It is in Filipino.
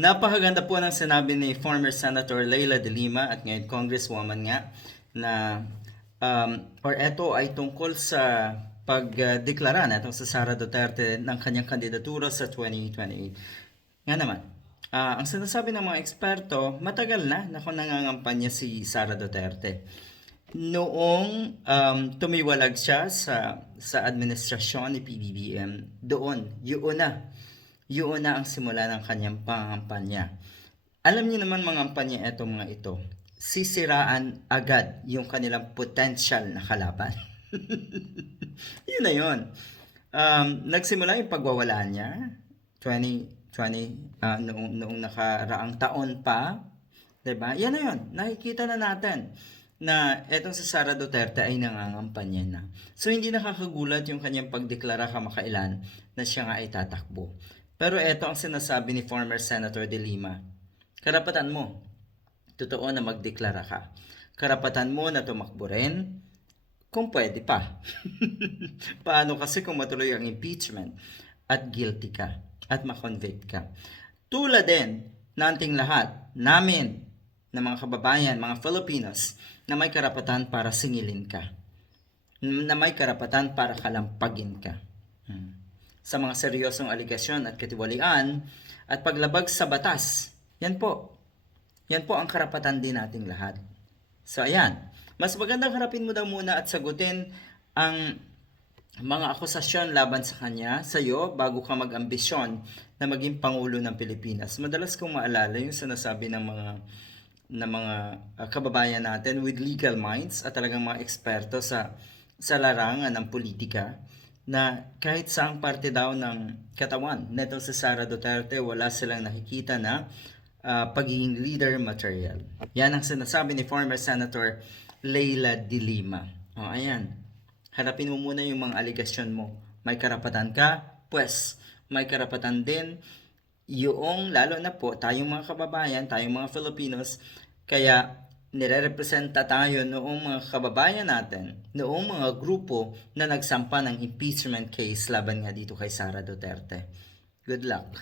Napakaganda po ng sinabi ni former Senator Leila de Lima at ngayon Congresswoman nga na or ito ay tungkol sa pagdeklara na itong sa Sara Duterte ng kanyang kandidatura sa 2028. Nga naman, ang sinasabi ng mga eksperto, matagal na kung nangangampanya si Sara Duterte. Noong tumiwalag siya sa administrasyon ni PBBM, yun na ang simula ng kanyang pangampanya. Alam niyo naman mga kampanya mga ito, sisiraan agad yung kanilang potential na kalaban. Yun na yun. Nagsimula yung pagwawala niya, 2020, noong nakaraang taon pa, 'di ba? Yan na yun. Nakikita na natin na etong si Sara Duterte ay nangangampanya na. So hindi nakakagulat yung kanyang pagdeklara kamakailan na siya nga ay tatakbo. Pero eto ang sinasabi ni former Senator De Lima. Karapatan mo, totoo na magdeklara ka. Karapatan mo na tumakbo rin, kung pwede pa. Paano kasi kung matuloy ang impeachment at guilty ka at makonvict ka? Tulad din nating lahat, namin, na mga kababayan, mga Filipinos, na may karapatan para singilin ka. Na may karapatan para kalampagin ka. Sa mga seryosong aligasyon at katiwalian at paglabag sa batas. Yan po. Yan po ang karapatan din nating lahat. So ayan, mas magandang harapin mo daw muna at sagutin ang mga akusasyon laban sa kanya, sa iyo, bago ka mag-ambisyon na maging Pangulo ng Pilipinas. Madalas kong maalala yung sinasabi ng mga kababayan natin with legal minds at talagang mga eksperto sa larangan ng politika na kahit saang parte daw ng katawan netong si Sara Duterte, wala silang nakikita na pagiging leader material. Yan ang sinasabi ni former Senator Leila de Lima. O, ayan. Harapin mo muna yung mga aligasyon mo. May karapatan ka, pues may karapatan din yung, lalo na po, tayong mga kababayan, tayong mga Filipinos, kaya nire-representa tayo noong mga kababayan natin, noong mga grupo na nagsampa ng impeachment case laban nga dito kay Sara Duterte. Good luck.